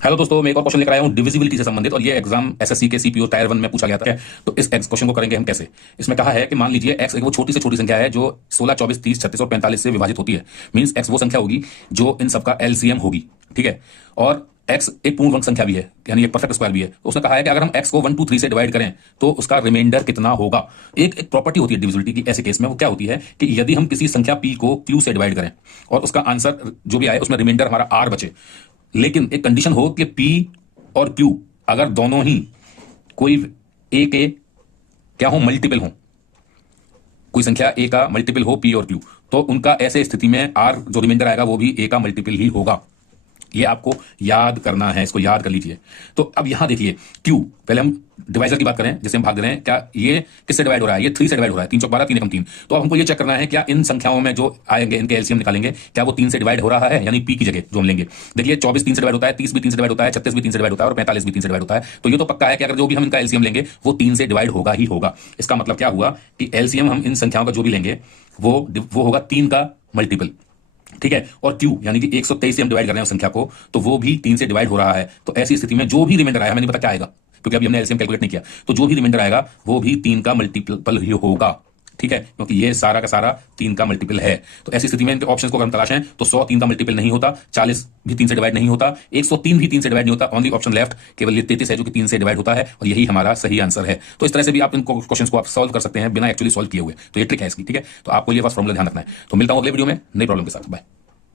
Hello दोस्तों, मैं एक और क्वेश्चन लेकर आया हूँ डिविजिबिलिटी से संबंधित, और ये एग्जाम एसएससी के सीपीओ टायर 1 में पूछा गया था। तो इस क्वेश्चन को करेंगे हम कैसे। इसमें कहा है कि मान लीजिए एक्स एक वो छोटी से छोटी संख्या है जो 16, 24, 30, 36 और 45 से विभाजित होती है। मींस एक्स वो संख्या होगी जो इन सबका एलसीएम होगी। ठीक है। और एक्स एक पूर्ण अंक संख्या भी है, यानी एक परफेक्ट स्क्वायर भी है। तो उसने कहा है कि अगर हम एक्स को 1, 2, 3 से डिवाइड करें तो उसका रिमाइंडर कितना होगा। एक प्रॉपर्टी होती है डिविजिबिलिटी की ऐसे केस में, वो क्या होती है कि यदि हम किसी संख्या पी को क्यू से डिवाइड करें और उसका आंसर जो भी आए उसमें रिमाइंडर हमारा आर बचे, लेकिन एक कंडीशन हो कि पी और क्यू अगर दोनों ही कोई ए के क्या हो, मल्टीपल हो, कोई संख्या ए का मल्टीपल हो पी और क्यू, तो उनका ऐसे स्थिति में आर जो रिमाइंडर आएगा वो भी ए का मल्टीपल ही होगा। ये आपको याद करना है, इसको याद कर लीजिए। तो अब यहां देखिए क्यू, पहले हम डिवाइजर की बात करें, जैसे हम भाग रहे हैं, क्या ये किससे डिवाइड हो रहा है? ये 3 से डिवाइड हो रहा है। 3 चौक 12, 3 एकम 3। तो अब हमको ये चेक करना है क्या इन संख्याओं में जो आएंगे इनके एलसीएम निकालेंगे, क्या वो 3 से डिवाइड हो रहा है, यानी पी की जगह जो हम लेंगे। देखिए 24 3 से डिवाइड होता है, 30 भी 3 से डिवाइड होता है, 36 भी 3 से डिवाइड होता है और 45 भी 3 से डिवाइड होता है। तो ये तो पक्का है कि अगर जो भी हम इनका एलसीएम लेंगे वो 3 से डिवाइड होगा ही होगा। इसका मतलब क्या हुआ कि एलसीएम हम इन संख्याओं का जो भी लेंगे वो होगा 3 का मल्टीपल। ठीक है। और क्यू यानी कि 123 से हम डिवाइड कर रहे हैं उस संख्या को, तो वो भी 3 से डिवाइड हो रहा है। तो ऐसी स्थिति में जो भी रिमाइंडर आया, हमें नहीं पता क्या आएगा क्योंकि अभी हमने एलसीएम कैलकुलेट नहीं किया, तो जो भी रिमाइंडर आएगा वो भी 3 का मल्टीपल ही होगा। ठीक है, क्योंकि ये सारा का सारा 3 का मल्टीपल है। तो ऐसी स्थिति में इनके ऑप्शंस को अगर हम तलाशें तो 100 3 का मल्टीपल नहीं होता, 40 भी 3 से डिवाइड नहीं होता, 103 भी 3 से डिवाइड नहीं होता। ओनली ऑप्शन लेफ्ट केवल ये 33 है जो कि 3 से डिवाइड होता है, और यही हमारा सही आंसर है। तो इस तरह से भी आप इन क्वेश्चंस को आप सॉल्व कर सकते हैं बिना एक्चुअली सॉल्व किए हुए। तो ये ट्रिक है इसकी। ठीक है, तो आपको ये बस फॉर्मूला ध्यान रखना है। तो मिलता हूं अगले वीडियो में नई प्रॉब्लम के साथ। बाय।